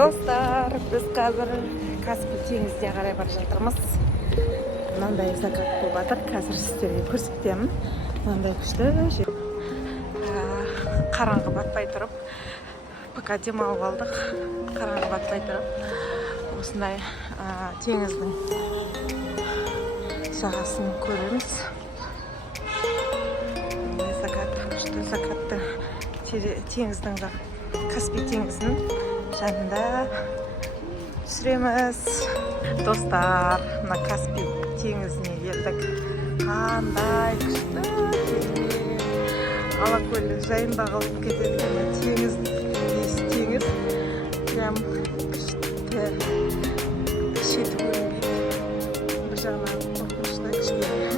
Dostlar, biz қазір Каспий теңізіне қарай бара жатырмыз. Мынандай закат болып жатыр. Қазір сіздерге көрсетемін. Мынандай күшті жер. Қараңғы батпай тұрып, пока демалып алдық. Қараңғы батпай тұрып, осындай теңіздің сағасын көреміз. Мынандай закат, күшті закатты теңіздің Каспий теңізінің жанында түсіреміз. Достар, мына Каспий теңізіне келдік. Қандай күшті керемет. Алакөл жайында қалып кететін теңіз, теңіз прям күшті. Шеті көрінбейді. Бір жағынан қорқынышты кішкене.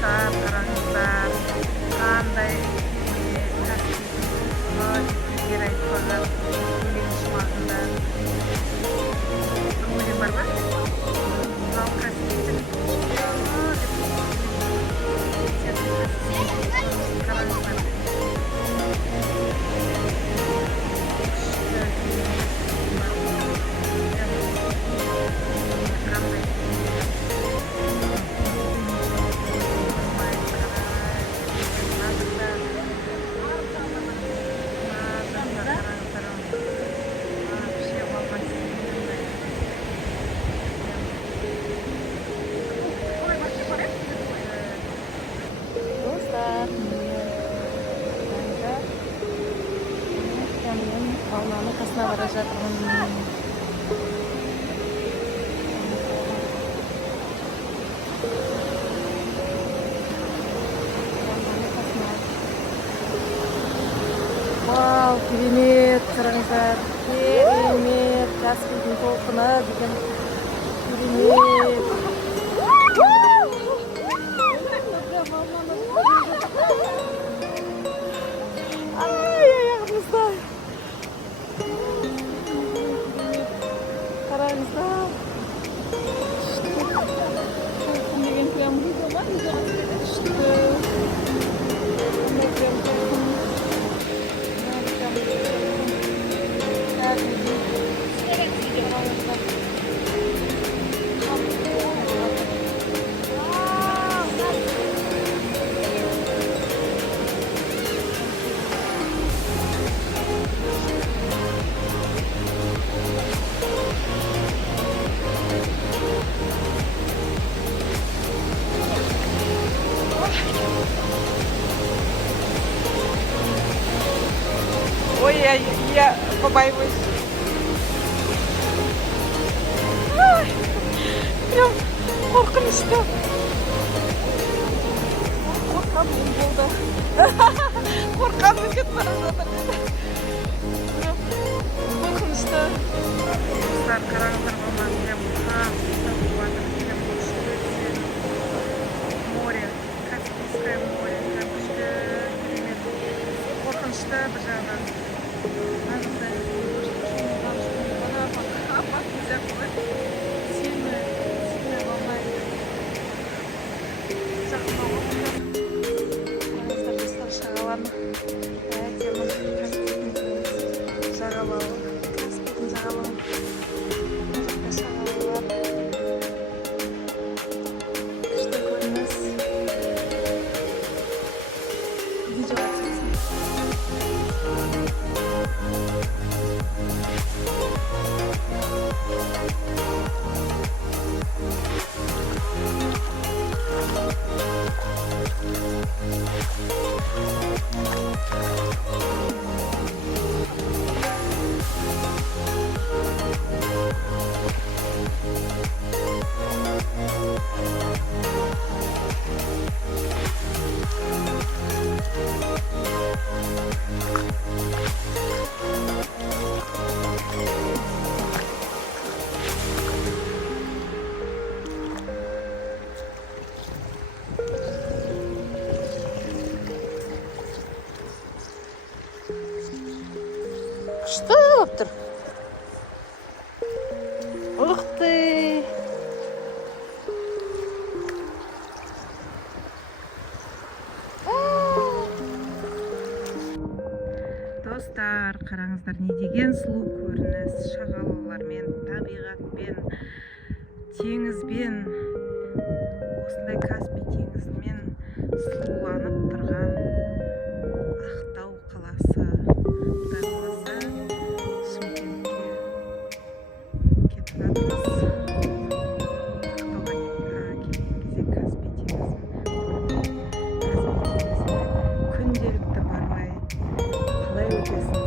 Қараңыздар, қандай жер айтпаған өлең шумағында өлең бар ма? Ал Каспийдің қараңыздар. Волнаны қасына бара жатырмын. Вау, керемет, қараңыздар. Керемет, Каспийдің толқыны деген керемет. Ой, я побаиваюсь. Прям қорқынышты. Қорқамын болды. Қорқамын кетіп бара жатыр. Прям қорқынышты. Достар, қараңыздар болмас. Прям қатты болады. Прям күшті. Море, Каспийское море. Прям күшті. Керемет. Қорқынышты бір жағынан. Сильная волна идет. болып тұр. Ух ты! Достар, қараңыздар, не деген сұлу көрініс, шағалалармен, табиғатпен, теңізбен, осындай Каспий теңізімен сұлуланып тұрған Ақтау қаласы. Құдай қаласа Шымкентке кетіп жатырмыз. Ақтауға келген кезде Каспий теңізін күнделікті бармай қалай өтесің?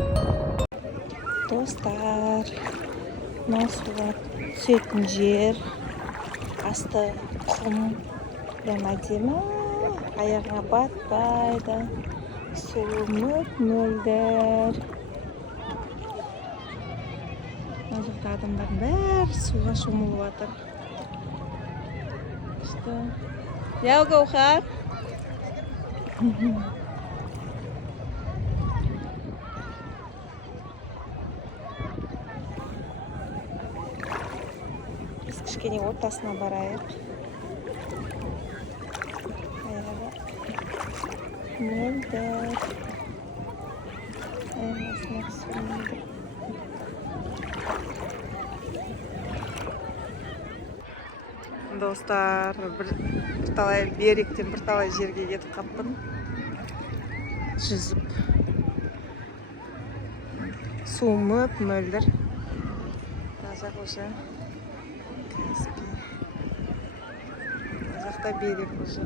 Достар, мынау суға түсетін жер, асты құм, прям әдемі, аяғыңа батпайды, суы мөп-мөлдір. Мына жақта адамдардың бәрі суға шомылып жатыр. Я Гаухар. Біз кішкене ортасына барайық. Аяғы мөлдір. Аяғына су мөлдір. Достар, бірталай беректен бірталай жерге кетіп қаппын. Жүзіп. Су мөп-мөлдір. Мына жақ уже Каспий. Мына жақта берек уже.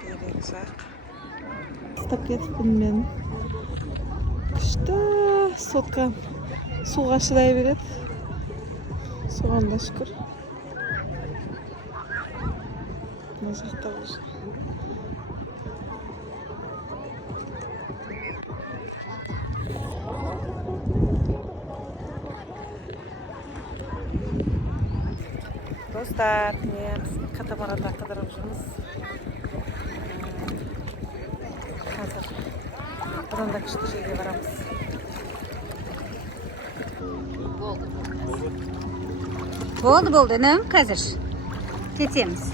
Берек жақ. Ұстап кетіппін мен. Күшті сотка суға шыдай береді. Соған да шүкір. Мына жақта уже. Достар, біз катамаранда қыдырып жүрміз. Қазір бұдан да күшті жерге барамыз. Болды, інім, қазір кетеміз.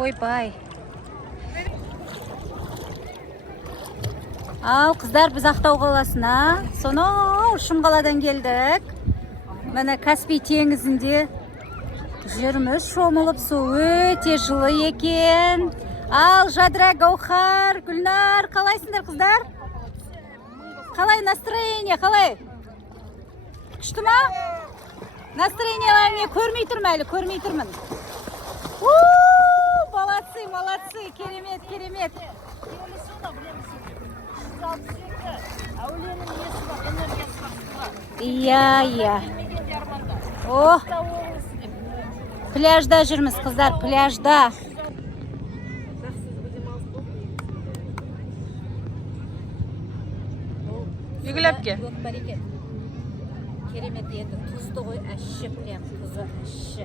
Ойбай. Ал, қыздар, біз Ақтау қаласына, сонау Шымқаладан келдік. Міне Каспий теңізінде жүрміз, шомылып, су өте жылы екен. Ал, Жадыра, Гаухар, Гүлнар, қалайсыңдар қыздар? Қалай настроение, қалай? Күшті ма? Настроенияларыңа көрмей тұрмын әлі, көрмей тұрмын. Молодцы, керемет. Иә. О, пляжда жүрміз, қыздар, пляжда. Үйгіләпке. Керемет еді, тұзды ғой, әші, прям тұзы әші.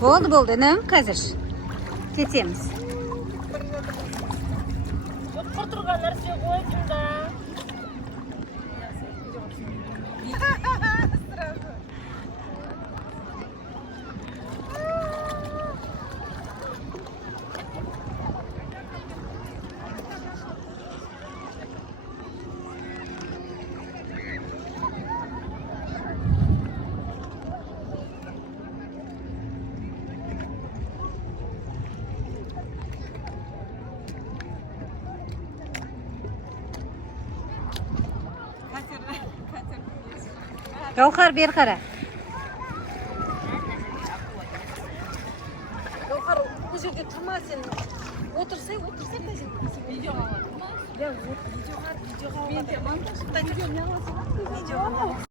Болды, інім, қазір кетеміз. Құртырған нәрсе қойдыңда. Гаухар, бер қара. Гаухар, бұл жерде тұрма, сен отырсай қазір. Видеоға алады. Видеоға. Мен де монтажда видео не аласың? Видеоға.